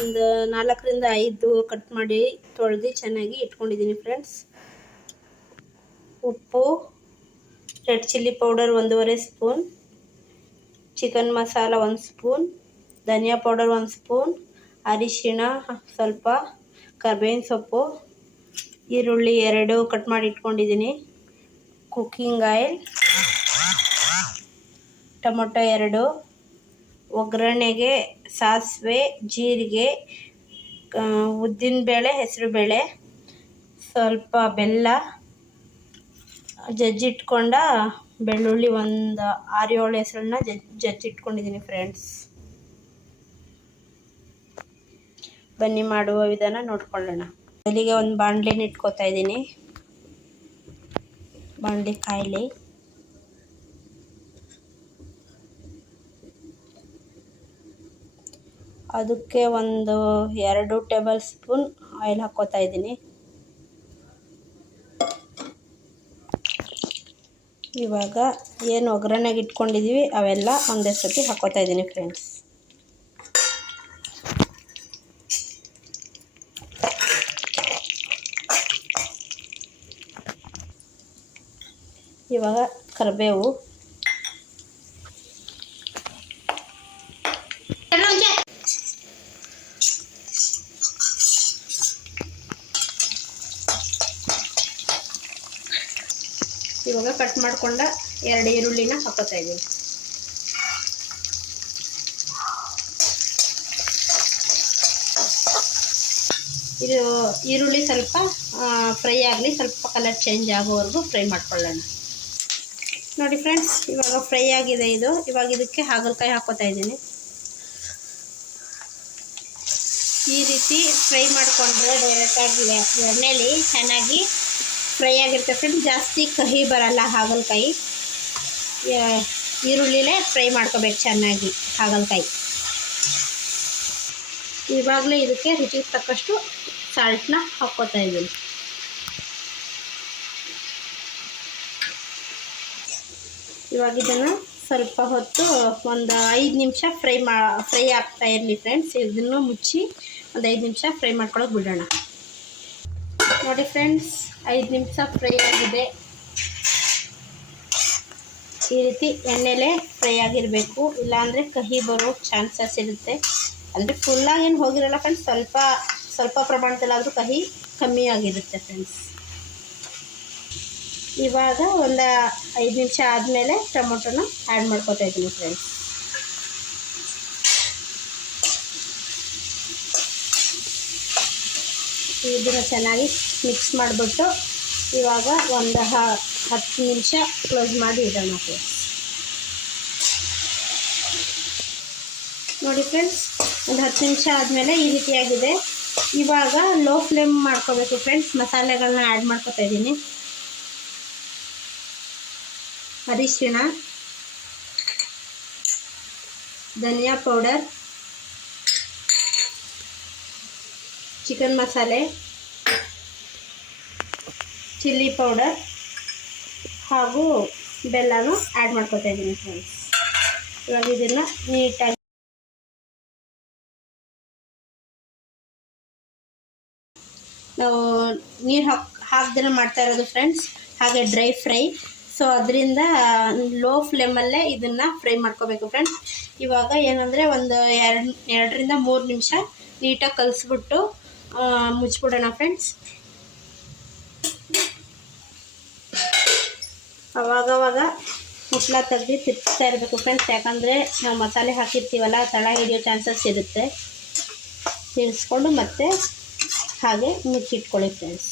ಒಂದು 4ರಿಂದ 5 ಕಟ್ ಮಾಡಿ ತೊಳೆದು ಚೆನ್ನಾಗಿ ಇಟ್ಕೊಂಡಿದ್ದೀನಿ ಫ್ರೆಂಡ್ಸ್. ಉಪ್ಪು, red chilli powder 1.5 spoon, chicken masala 1 spoon, ಧನಿಯಾ ಪೌಡರ್ 1 ಸ್ಪೂನ್, ಅರಿಶಿಣ ಸ್ವಲ್ಪ, ಕರ್ಬೇವಿನ ಸೊಪ್ಪು, ಈರುಳ್ಳಿ 2 ಕಟ್ ಮಾಡಿ ಇಟ್ಕೊಂಡಿದ್ದೀನಿ, ಕುಕ್ಕಿಂಗ್ ಆಯಿಲ್, ಟೊಮೊಟೊ 2, ಒಗ್ಗರಣೆಗೆ ಸಾಸಿವೆ, ಜೀರಿಗೆ, ಉದ್ದಿನಬೇಳೆ, ಹೆಸರುಬೇಳೆ, ಸ್ವಲ್ಪ ಬೆಲ್ಲ, ಜಜ್ಜಿಟ್ಕೊಂಡ ಬೆಳ್ಳುಳ್ಳಿ ಒಂದು 6-7 ಹೆಸರನ್ನ ಜಜ್ಜಿಟ್ಕೊಂಡಿದ್ದೀನಿ ಫ್ರೆಂಡ್ಸ್. ಬನ್ನಿ ಮಾಡುವ ವಿಧಾನ ನೋಡ್ಕೊಳ್ಳೋಣ. ಮೊದಲಿಗೆ ಒಂದು ಬಾಣಲೆನ ಇಟ್ಕೊತಾ ಇದ್ದೀನಿ. ಬಾಣಲೆ ಕಾಯಿಲಿ. ಅದಕ್ಕೆ ಒಂದು 2 ಟೇಬಲ್ ಸ್ಪೂನ್ ಆಯಿಲ್ ಹಾಕ್ಕೋತಾ ಇದ್ದೀನಿ. ಇವಾಗ ಏನು ಒಗ್ಗರಣೆಗೆ ಇಟ್ಕೊಂಡಿದ್ದೀವಿ ಅವೆಲ್ಲ ಒಂದೇ ಸತಿ ಹಾಕ್ಕೋತಾ ಇದ್ದೀನಿ ಫ್ರೆಂಡ್ಸ್. ಇವಾಗ ಕರಿಬೇವು, ಇವಾಗ ಕಟ್ ಮಾಡ್ಕೊಂಡ 2 ಈರುಳ್ಳಿನ ಹಾಕೋತಾ ಇದ್ದೀನಿ. ಇದು ಈರುಳ್ಳಿ ಸ್ವಲ್ಪ ಫ್ರೈ ಆಗಲಿ, ಸ್ವಲ್ಪ ಕಲರ್ ಚೇಂಜ್ ಆಗೋವರೆಗೂ ಫ್ರೈ ಮಾಡ್ಕೊಳ್ಳೋಣ. ನೋಡಿ ಫ್ರೆಂಡ್ಸ್, ಇವಾಗ ಫ್ರೈ ಆಗಿದೆ ಇದು. ಇವಾಗ ಇದಕ್ಕೆ ಹಾಗಲಕಾಯಿ ಹಾಕೋತಾ ಇದ್ದೀನಿ. ಈ ರೀತಿ ಫ್ರೈ ಮಾಡಿಕೊಂಡ್ರೆ ಡೈರೆಕ್ಟಾಗಿ ಎಣ್ಣೆಲಿ ಚೆನ್ನಾಗಿ ಫ್ರೈ ಆಗಿರುತ್ತೆ ಫ್ರೆಂಡ್ಸ್. ಜಾಸ್ತಿ ಕಹಿ ಬರಲ್ಲ ಹಾಗಲಕಾಯಿ. ಈರುಳ್ಳಿಲೇ ಫ್ರೈ ಮಾಡ್ಕೋಬೇಕು ಚೆನ್ನಾಗಿ ಹಾಗಲಕಾಯಿ. ಇವಾಗಲೇ ಇದಕ್ಕೆ ರುಚಿಗೆ ತಕ್ಕಷ್ಟು ಸಾಲ್ಟ್ನ ಹಾಕ್ಕೋತಾ ಇದ್ದೀನಿ. ಇವಾಗ ಇದನ್ನು ಸ್ವಲ್ಪ ಹೊತ್ತು ಒಂದು 5 ನಿಮಿಷ ಫ್ರೈ ಆಗ್ತಾ ಇರಲಿ ಫ್ರೆಂಡ್ಸ್. ಇದನ್ನು ಮುಚ್ಚಿ ಒಂದು 5 ನಿಮಿಷ ಫ್ರೈ ಮಾಡ್ಕೊಳ್ಳೋಕೆ ಬಿಡೋಣ. ನೋಡಿ ಫ್ರೆಂಡ್ಸ್, 5 ನಿಮಿಷ ಫ್ರೈ ಆಗಿದೆ. ಈ ರೀತಿ ಎಣ್ಣೆಲೇ ಫ್ರೈ ಆಗಿರಬೇಕು, ಇಲ್ಲಾಂದರೆ ಕಹಿ ಬರೋ ಚಾನ್ಸಸ್ ಇರುತ್ತೆ. ಅಂದರೆ ಫುಲ್ಲಾಗಿ ಏನು ಹೋಗಿರಲ್ಲ ಫ್ರೆಂಡ್ಸ್, ಸ್ವಲ್ಪ ಪ್ರಮಾಣದಲ್ಲಾದರೂ ಕಹಿ ಕಮ್ಮಿ ಆಗಿರುತ್ತೆ ಫ್ರೆಂಡ್ಸ್. ಇವಾಗ ಒಂದು 5 ನಿಮಿಷ ಆದಮೇಲೆ ಟೊಮೊಟೊನ ಆ್ಯಡ್ ಮಾಡ್ಕೊತಾ ಇದ್ದೀನಿ ಫ್ರೆಂಡ್ಸ್. ಇದನ್ನು ಚೆನ್ನಾಗಿ ಮಿಕ್ಸ್ ಮಾಡಿಬಿಟ್ಟು ಇವಾಗ ಒಂದು 10 ನಿಮಿಷ ಕ್ಲೋಸ್ ಮಾಡಿ ಇಡೋಣ ಫ್ರೆಂಡ್ಸ್. ನೋಡಿ ಫ್ರೆಂಡ್ಸ್, ಒಂದು 10 ನಿಮಿಷ ಆದಮೇಲೆ ಈ ರೀತಿಯಾಗಿದೆ. ಇವಾಗ ಲೋ ಫ್ಲೇಮ್ ಮಾಡ್ಕೋಬೇಕು ಫ್ರೆಂಡ್ಸ್. ಮಸಾಲೆಗಳನ್ನ ಆ್ಯಡ್ ಮಾಡ್ಕೊತಾ ಇದ್ದೀನಿ. ಅರಿಶಿಣ, ಧನಿಯಾ ಪೌಡರ್, ಚಿಕನ್ ಮಸಾಲೆ, ಚಿಲ್ಲಿ ಪೌಡರ್ ಹಾಗೂ ಬೆಲ್ಲನೂ ಆ್ಯಡ್ ಮಾಡ್ಕೊತಾ ಇದ್ದೀನಿ ಫ್ರೆಂಡ್ಸ್. ಇವಾಗ ಇದನ್ನು ನೀಟಾಗಿ ನಾವು ನೀರು ಹಾಕ್ದೇ ಮಾಡ್ತಾ ಇರೋದು ಫ್ರೆಂಡ್ಸ್, ಹಾಗೆ ಡ್ರೈ ಫ್ರೈ. ಸೊ ಅದರಿಂದ ಲೋ ಫ್ಲೇಮಲ್ಲೇ ಇದನ್ನು ಫ್ರೈ ಮಾಡ್ಕೋಬೇಕು ಫ್ರೆಂಡ್ಸ್. ಇವಾಗ ಏನಂದರೆ ಒಂದು 2ರಿಂದ 3 ನಿಮಿಷ ನೀಟಾಗಿ ಕಲಿಸ್ಬಿಟ್ಟು ಮುಚ್ಚಿಬಿಡೋಣ ಫ್ರೆಂಡ್ಸ್. ಅವಾಗವಾಗ ಮುಚ್ಚಳ ತೆಗೆದು ತಿರ್ಸ್ತಾ ಇರಬೇಕು ಫ್ರೆಂಡ್ಸ್, ಯಾಕಂದರೆ ನಾವು ಮಸಾಲೆ ಹಾಕಿರ್ತೀವಲ್ಲ ತಳ ಹಿಡಿಯೋ ಚಾನ್ಸಸ್ ಇರುತ್ತೆ. ತಿರ್ಸ್ಕೊಂಡು ಮತ್ತೆ ಹಾಗೆ ಮುಚ್ಚಿಟ್ಕೊಳ್ಳಿ ಫ್ರೆಂಡ್ಸ್.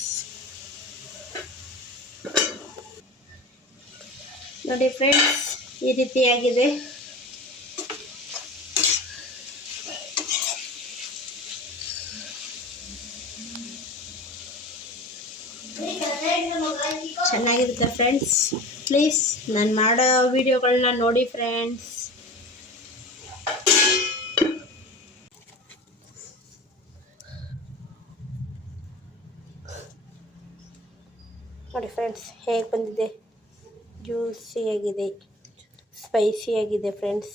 ನೋಡಿ ಫ್ರೆಂಡ್ಸ್, ಈ ರೀತಿಯಾಗಿದೆ. ಚೆನ್ನಾಗಿರುತ್ತೆ ಫ್ರೆಂಡ್ಸ್. ಪ್ಲೀಸ್ ನಾನು ಮಾಡೋ ವಿಡಿಯೋಗಳನ್ನ ನೋಡಿ ಫ್ರೆಂಡ್ಸ್. ನೋಡಿ ಫ್ರೆಂಡ್ಸ್ ಹೇಗೆ ಬಂದಿದೆ, ಜ್ಯೂಸಿಯಾಗಿದೆ, ಸ್ಪೈಸಿಯಾಗಿದೆ ಫ್ರೆಂಡ್ಸ್.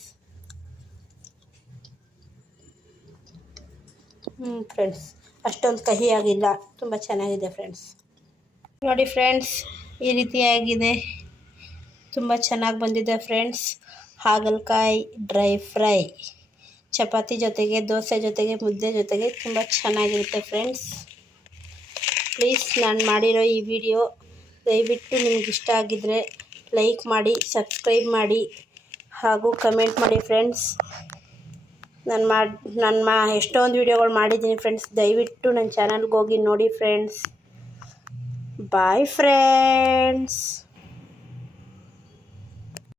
ಫ್ರೆಂಡ್ಸ್, ಅಷ್ಟೊಂದು ಕಹಿಯಾಗಿಲ್ಲ, ತುಂಬ ಚೆನ್ನಾಗಿದೆ ಫ್ರೆಂಡ್ಸ್. ನೋಡಿ ಫ್ರೆಂಡ್ಸ್, ಈ ರೀತಿಯಾಗಿದೆ, ತುಂಬ ಚೆನ್ನಾಗಿ ಬಂದಿದೆ ಫ್ರೆಂಡ್ಸ್. ಹಾಗಲಕಾಯಿ ಡ್ರೈ ಫ್ರೈ ಚಪಾತಿ ಜೊತೆಗೆ, ದೋಸೆ ಜೊತೆಗೆ, ಮುದ್ದೆ ಜೊತೆಗೆ ತುಂಬ ಚೆನ್ನಾಗಿರುತ್ತೆ ಫ್ರೆಂಡ್ಸ್. ಪ್ಲೀಸ್ ನಾನು ಮಾಡಿರೋ ಈ ವಿಡಿಯೋ ದಯವಿಟ್ಟು ನಿಮ್ಗೆ ಇಷ್ಟ ಆಗಿದ್ದರೆ ಲೈಕ್ ಮಾಡಿ, ಸಬ್ಸ್ಕ್ರೈಬ್ ಮಾಡಿ ಹಾಗೂ ಕಮೆಂಟ್ ಮಾಡಿ ಫ್ರೆಂಡ್ಸ್. ನಾನು ಎಷ್ಟೊಂದು ವೀಡಿಯೋಗಳು ಮಾಡಿದ್ದೀನಿ ಫ್ರೆಂಡ್ಸ್, ದಯವಿಟ್ಟು ನನ್ನ ಚಾನಲ್ಗೆ ಹೋಗಿ ನೋಡಿ ಫ್ರೆಂಡ್ಸ್. Bye friends.